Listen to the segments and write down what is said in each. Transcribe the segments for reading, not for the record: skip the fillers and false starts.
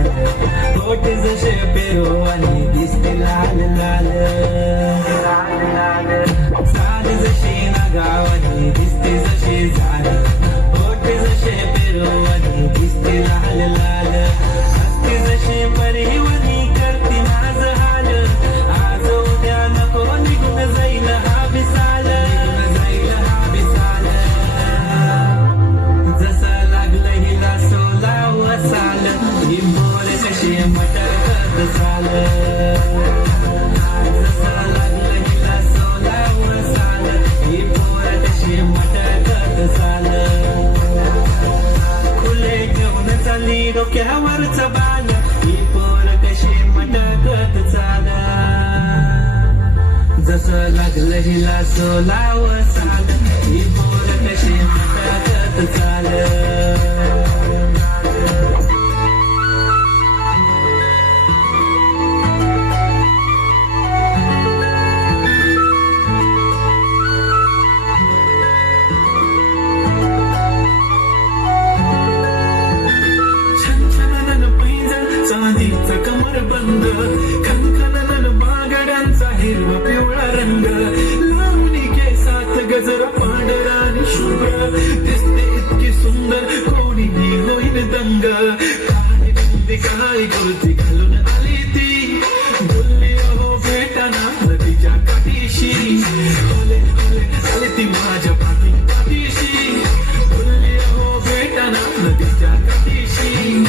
झाड, होठ जसे पेरू आणि दिसते लाल लाल लाल, चाल जशी नागावानी दिसते जसे झाड, होठ जसे पेरू आणि दिसते लाल लाल, हसते जसे परिवानी करते माझ हाल, आज उद्या नको निघून जाईल हा विसाल, जाईल हा विसाल, जसं लागलं हिला सोलाव साल, ही मोर कशी मटकत चाल, जसं लागलं हिला सोलाव साल, ही मोर कशी मटकत चाल, खुले घेऊन चालली डोक्यावरच बाल, ही पोर कशी मटकत चाल, जसं लागलं हिला सोलाव साल, ही पोर कशी मटकत चाल. चांदीचा कमर बंद, खनखनन बागड्यांचा हिरवा पिवळा रंग, लावणी केसात गजरा पांढरा आणि शुभ्र, दिसते इतकी सुंदर कोणीही होईल दंग, काळी बिंदी काळी कुर्ती घालून आली ती, बोलली अहो भेटाना नदीच्या काठीशी, ओले ओले आली ती माझ्या पाठीशी, बोलली अहो भेटाना नदीच्या काठीशी.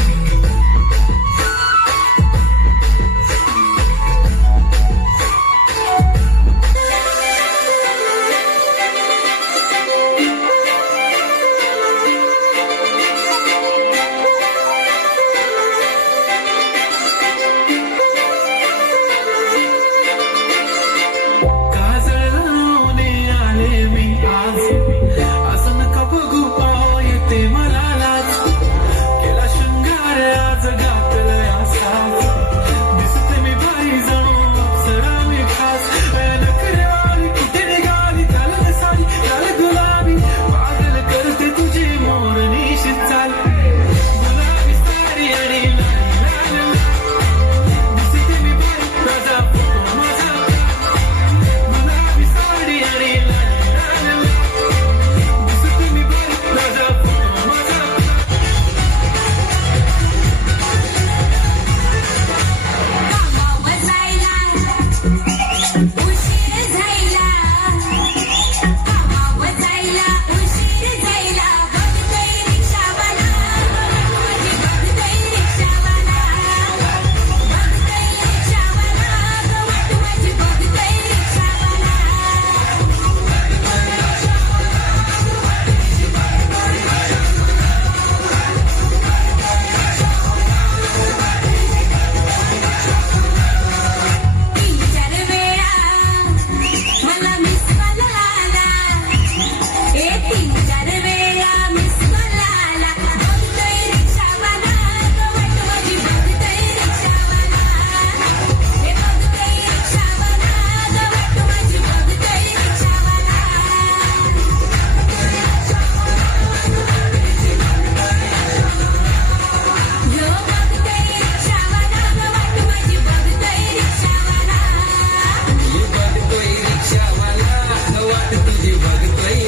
तुझी बघतोय